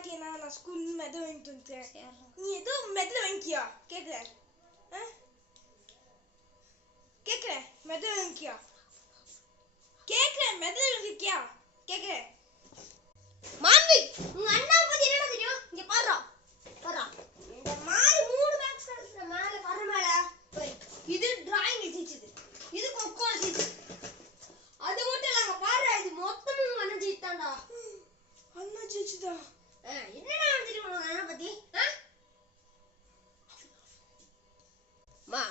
பாட்டியா நான் ஸ்கூல் மெது வாங்கிட்டு வந்துட்டேன். நீ ஏதோ மெதுல வாங்கிக்கியா கேக்குற? கேக்குற மெதுல வாங்கிக்கியா? கேக்குற மெதுல வாங்கிக்கியா? கேக்குற மாமி உங்க அண்ணா பத்தி என்ன தெரியும்? இங்க பாருடா பாருடா இந்த மாதிரி மூணு மேக்ஸ் கிளாஸ்ல மேல வர மேல இது டிராயிங் எழுதிச்சது, இது கொக்கோ எழுதிச்சது. அது மட்டும் இல்லங்க பாருடா, இது மொத்தமும் உங்க அண்ணன் ஜெயிச்சான்டா. அண்ணா ஜெயிச்சுதா? என்னடா தெரியும் உங்க அண்ணா பத்தி?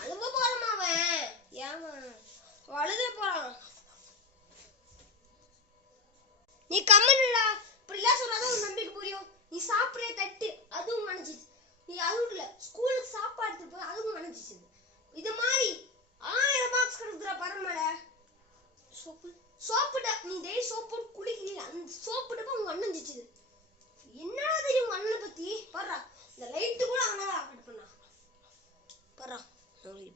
அழுவ போறான் அவன். ஏமா அழுத போறான்? நீ கம்மனுடா, இப்படிலாம் சொன்னாதான் உன் நம்பிக்கை புரியும். நீ சாப்பிடுற தட்டு அதுவும் மனைச்சிச்சு, நீ அதுவும் இல்ல ஸ்கூலுக்கு சாப்பாடு எடுத்து போய் அதுவும் மனைச்சிச்சு. இது மாதிரி 1000 மார்க்ஸ் கிடைக்குதுடா பரமல. சோப்புடா நீ டெய்லி சோப்பு போட்டு குளிக்கல, அந்த சோப்பு டப்பா உங்க அண்ணன் ஜெயிச்சது. என்னடா தெரியும் உங்க அண்ணனை பத்தி? பாருடா இந்த லைட்டு கூட அவனால கட் பண்ணா. பாருடா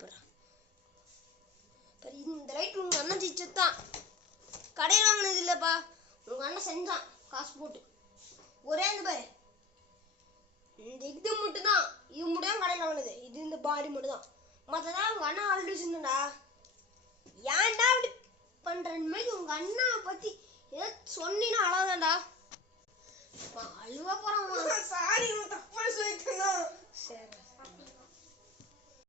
பாருடா இந்த லைட் உங்க அண்ணன் ஜெயிச்சதுதான், கடையில் வாங்கினது இல்லப்பா. உங்க அண்ணன் செஞ்சான் காசு போட்டு. ஒரே இந்த பாரு இந்த இது மட்டும் தான், இது மட்டும் தான் கடையில் வாங்கினது. இது இந்த பாடி மட்டும் தான், மற்றதான் உங்க அண்ணன் ஆல்ரெடி சொன்னா. ஏன்டா அப்படி பண்றேன் மாதிரி உங்க அண்ணா பத்தி ஏதோ சொன்னீன்னா அழகாண்டா. அழுவா போறான். சாரி தப்பா சொல்லிட்டேன். சரி